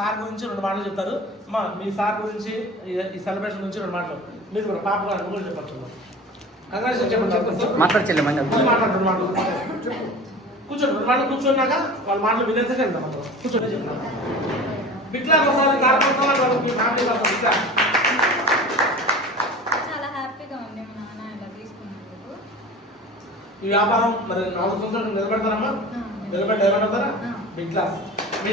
Sir గురించి 2 మాటలు చెప్తారు. అమ్మా మీ సార్ గురించి ఈ సెలబ్రేషన్ గురించి 2 మాటలు మీరు కూడా పాప గారు కూడా చెప్పచ్చు. మాట్లాడలే కూర్చోండి 2 మాటలు కూర్చున్నాక వాళ్ళ మాటలు వినేసే వెళ్దాం. కూర్చొని చెప్తాను బిట్లా ఒకసారి మీ ఫ్యామిలీ చాలా హ్యాపీగా ఉంది మా నాన్న ఇలా తీసుకున్నందుకు. ఈ వ్యాపారం మరి 4 సంవత్సరాలు నిలబెడతారమ్మా? నిలబెడతారా? బిట్లా మీ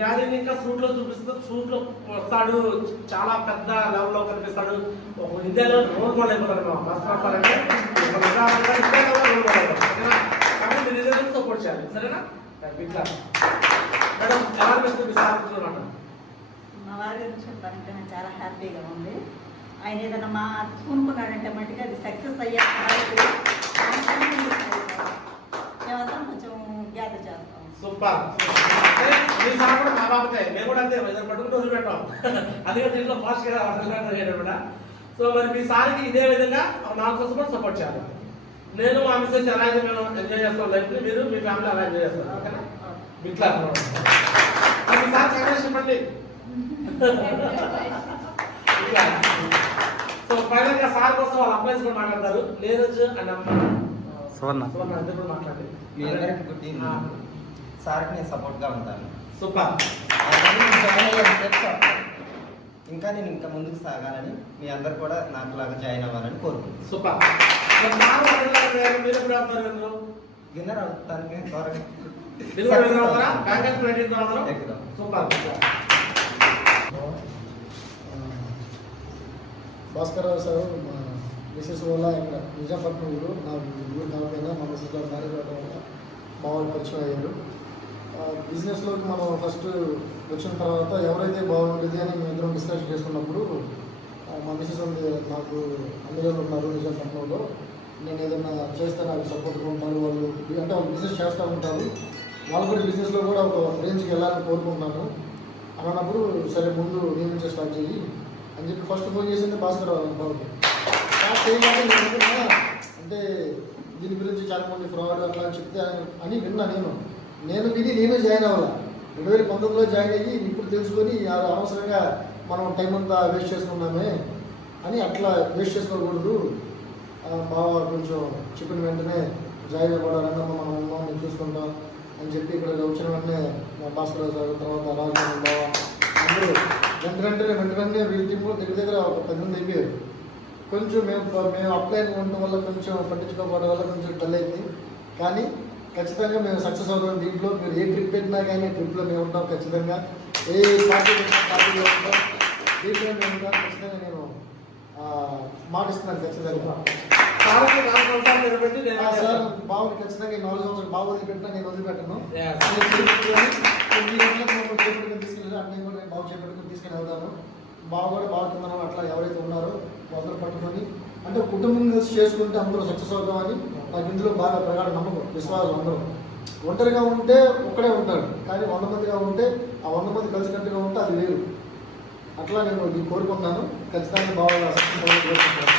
డాడీని ఇంకా సూట్ లో చూపిస్తారు. సూట్ లో వస్తాడు, చాలా పెద్ద లెవెల్లో కనిపిస్తాడు. ఒక ఇండియాలో రోల్ మోడల్ అయిపోతాడు. కాబట్టి మీరు ఇదే సపోర్ట్ చేయాలి, సరేనా? బిట్లా మేడం ఎలా అనిపిస్తుంది మాట? మా వారి గురించి చెప్పాలంటే నాకు చాలా హ్యాపీగా ఉంది. ఆయన ఏదైనా మా పూనుకున్నాడంటే మట్టిగా అది సక్సెస్ అయ్యే మేమందరం కొంచెం గ్యాదర్ చేస్తాం. సూపర్. మీ సార్ కూడా మా బాబుకే, మేము కూడా అంతే పట్టుకుంటూ వదిలిపెట్టాం. అందుకే దీంట్లో ఫాస్ట్గా వదిలిపెట్టా. సో మరి మీ సార్కి ఇదే విధంగా 4 సంవత్సరాలు సపోర్ట్ చేయాలి. నేను మా మిస్సెస్ ఎలా అయితే మేము ఎంజాయ్ చేస్తాం లైఫ్, మీరు మీ ఫ్యామిలీ అలా ఎంజాయ్ చేస్తారు. ఓకేనా? బిట్లా మీ సార్ కంగ్రాట్స్ చెప్పండి. సో ఫైనల్ గా సార్ కోసం వాళ్ళ అప్లైన్స్ కూడా మాట్లాడతారు. నీరజ్ అండ్ అమ్మ సువర్ణ ఇద్దరు కూడా మాట్లాడండి. మీ అందరికీ గుడ్ ఈవినింగ్. సార్కి నేను సపోర్ట్గా ఉంటాను. సూపర్. ఇంకా నేను ఇంకా ముందుకు సాగాలని, మీ అందరు కూడా నాకు లాగా జాయిన్ అవ్వాలని కోరుకుంటున్నాను. సూపర్. విన్నర్ అవుతానికి త్వరగా సూపర్. భాస్కర్రావు సార్ మిసెస్ వల్ల ఇక్కడ నిజాంపట్నం ఊరు నా ఊరు కాకపోయినా మా మిసెస్ గారు మ్యారేజ్ అవ్వడం వల్ల మా వాళ్ళు పరిచయం అయ్యారు. బిజినెస్లోకి మనం ఫస్ట్ వచ్చిన తర్వాత ఎవరైతే బాగుంటుంది అని మేము ఇద్దరం డిస్కషన్ చేసుకున్నప్పుడు మా మిసెస్ నాకు అందులో ఉన్నారు నిజాంపట్నంలో, నేను ఏదైనా చేస్తే నాకు సపోర్ట్గా ఉంటారు. వాళ్ళు అంటే వాళ్ళు బిజినెస్ చేస్తూ ఉంటారు, వాళ్ళు కూడా బిజినెస్లో కూడా ఒక రేంజ్కి వెళ్ళాలని కోరుకుంటున్నాను అన్నప్పుడు సరే ముందు నీ నుంచే స్టార్ట్ చేయి అని చెప్పి ఫస్ట్ ఫోన్ చేసింది భాస్కర్ బాబుకి. స్టార్ట్ చేయాలంటే నేను అంటే దీని గురించి చాలామంది ఫ్రాడ్ అట్లా అని చెప్తే అని విన్నా. నేను విని నేనే జాయిన్ అవ్వాలి. 2019లో జాయిన్ అయ్యి ఇప్పుడు తెలుసుకొని అనవసరంగా మనం టైం అంతా వేస్ట్ చేసుకున్నామే అని అట్లా వేస్ట్ చేసుకోకూడదు. బావ కొంచెం చెప్పిన వెంటనే జాయిన్ అవ్వడం రంగమ్మ మనం ఉన్నాం నేను చూసుకుంటాం అని చెప్పి ఇక్కడ వచ్చిన వెంటనే భాస్కర్ సార్ తర్వాత రాజు బావ అందరూ వెంటనే వీళ్ళ టీంలో దగ్గర ఒక 10 మంది అయిపోయారు. కొంచెం మేము అప్లై ఉండటం వల్ల కొంచెం పట్టించుకోకపోవడం వల్ల కొంచెం డల్ అయింది. కానీ ఖచ్చితంగా మేము సక్సెస్ అవుతాం. దీంట్లో మీరు ఏ ట్రిప్ పెట్టినా కానీ ట్రిప్లో మేము ఉంటాం ఖచ్చితంగా. ఏ పార్టీలో ఉంటాం, దీంట్లో మేము ఉంటాం ఖచ్చితంగా. నేను మాటిస్తున్నాను ఖచ్చితంగా. సార్ బాబుని ఖచ్చితంగా 4 సంవత్సరాలు బాబు వదిలిపెట్టినా నేను వదిలిపెట్టను. తీసుకెళ్ళి అన్నీ కూడా బాబు చేపెట్టుకుని తీసుకెళ్ళి వెళ్తాను. బాబు కూడా బాగుంటుందన్న అట్లా ఎవరైతే ఉన్నారో అందరూ పట్టుకొని అంటే కుటుంబం కలిసి చేసుకుంటే అందరూ సక్సెస్ అవుతామని నాకు ఇందులో బాగా ప్రగాఢ నమ్మకం, విశ్వాసం. అందరూ ఒంటరిగా ఉంటే ఒక్కడే ఉంటాడు, కానీ 100 మందిగా ఉంటే ఆ 100 మంది కలిసినట్టుగా ఉంటే అది వేరు. అట్లా నేను ఇది కోరుకుంటున్నాను. ఖచ్చితంగా బాగా సక్సెస్ అవ్వాలని కోరుకుంటున్నాను.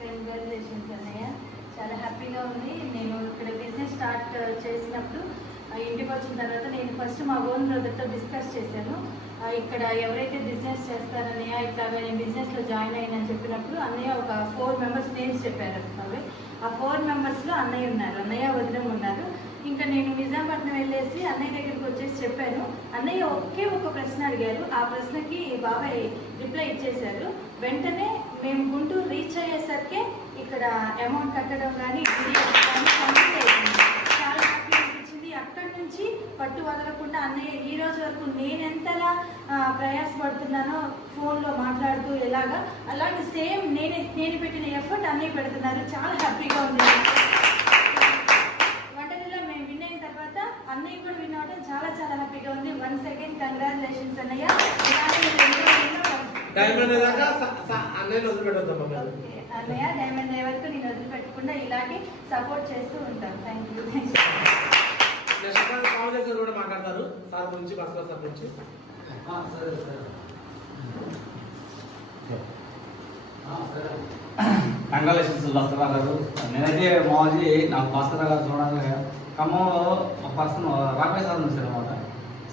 కంగ్రాచులేషన్స్ అన్నయ్య, చాలా హ్యాపీగా ఉంది. నేను ఇక్కడ బిజినెస్ స్టార్ట్ చేసినప్పుడు ఇంటికి వచ్చిన తర్వాత నేను ఫస్ట్ మా ఓన్ బ్రదర్తో డిస్కస్ చేశాను. ఇక్కడ ఎవరైతే బిజినెస్ చేస్తారన్నయ్య ఇట్లా నేను బిజినెస్లో జాయిన్ అయ్యానని చెప్పినప్పుడు అన్నయ్య ఒక 4 మెంబర్స్ నేమ్స్ చెప్పారు. ఆ 4 మెంబర్స్లో అన్నయ్య ఉన్నారు, అన్నయ్య వదినం ఉన్నారు. ఇంకా నేను నిజాంపట్నం వెళ్ళేసి అన్నయ్య దగ్గరికి వచ్చేసి చెప్పాను. అన్నయ్య ఒకే ఒక ప్రశ్న అడిగారు. ఆ ప్రశ్నకి బాబాయ్ రిప్లై ఇచ్చేశారు. వెంటనే మేము గుంటూరు రీచ్ అయ్యేసరికి ఇక్కడ అమౌంట్ కట్టడం కానీ కంప్లీట్ అయింది. చాలా హ్యాపీ అనిపించింది. అక్కడి నుంచి పట్టు వదలకుండా అన్నయ్య ఈ రోజు వరకు నేను ఎంతలా ప్రయాసపడుతున్నానో ఫోన్లో మాట్లాడుతూ ఎలాగా అలాగే సేమ్ నేను పెట్టిన ఎఫర్ట్ అన్నయ్య పెడుతున్నారు. చాలా హ్యాపీగా ఉంది. వంటలలో మేము విన్ అయిన తర్వాత అన్నయ్య కూడా విన్ అవడం చాలా చాలా హ్యాపీగా ఉంది. వన్స్ అగైన్ కంగ్రాచులేషన్స్ అన్నయ్య. అన్నయ్య డైమండ్ డే వరకు నేను వదిలిపెట్టకుండా ఇలాగే సపోర్ట్ చేస్తూ ఉంటాను. Thank you. కూడా మాట్లాడతారు సార్ గురించి, భాస్కర్ సార్ గురించి. సరే కంగ్రాచులేషన్స్ భాస్కర్ రావు గారు. నేనైతే మాజీ నాకు భాస్కర్ రావు గారు చూడడానికి ఖమ్మంలో ఒక పర్సన్ రామయ్య సార్ చూశాను అనమాట.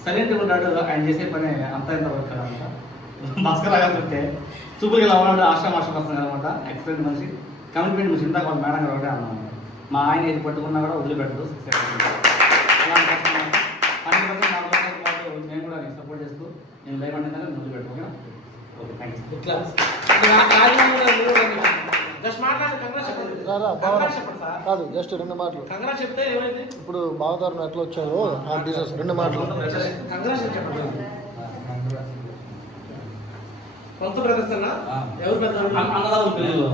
సైలెంట్గా ఉంటాడు, ఆయన చేసే పని అంతా ఇంత వర్క్ అనమాట. భాస్కర్ రావు గారు చెప్తే చూపులకి ఇలా ఉన్నాడు, ఆశ్రమ పర్సన్ అనమాట. ఎక్స్పీరియన్స్ మనిషి, కమిట్మెంట్ మనిషి. ఇందాక వాళ్ళ మేడం గారు ఒకటే అన్నాను, మా ఆయన ఏది పట్టుకున్నా కూడా వదిలిపెట్టదు. 100% నా రోజులతో పాటు నేను కూడా సపోర్ట్ చేస్తూ నేను లైవ్ అంటే వదిలిపెట్టు. ఓకేనా? Okay, thank you. ఇట్లా జస్ట్ మాట్లాడి కంగ్రాట్స్ చెప్పండి. కంగ్రాట్స్ చెప్పండి సార్. కాదు, జస్ట్ 2 మాటలు. కంగ్రాట్స్ చెప్తే ఏమైంది? ఇప్పుడు బావదారులు ఎట్లా వచ్చారో ఆ బిజినెస్ 2 మాటలు. కంగ్రాట్స్ చెప్పండి. సొంత బ్రదర్స్ అన్న ఎవరు పెద్ద అన్నదానం పిల్లలు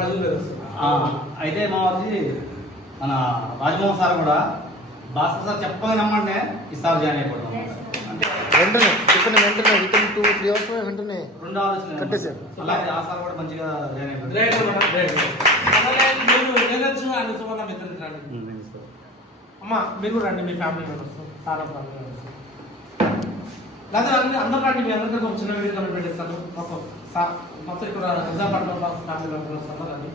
కజిన్ బ్రదర్స్. అయితే మా వచ్చి మన రాజమోహన్ సార్ కూడా భాస్కర్ సార్ చెప్పగా నమ్మంటే ఈసారి జాయిన్ అయిపోవడం. అంటే వెంటనే చెప్పిన వెంటనే వితిన్ 2-3 అవర్స్ వెంటనే 2 ఆలోచన కట్టేశారు. అలాగే ఆ సార్ కూడా మంచిగా జాయిన్ అయిపోయాడు. గ్రేట్ అన్న, గ్రేట్. అలాగే మీరు వెళ్ళొచ్చు అని సుమన్న మీ ఇద్దరు రండి. అమ్మ మీరు కూడా రండి, మీ ఫ్యామిలీ మెంబర్స్ చాలా ఫ్యామిలీ మెంబర్స్. లేదా అందరూ రండి, మీ అందరికీ ఒక చిన్న వీడియో కనిపెట్టేస్తాను. మొత్తం ఇక్కడ నిజామాబాద్లో ఫ్యామిలీ మెంబర్స్ అందరూ రండి.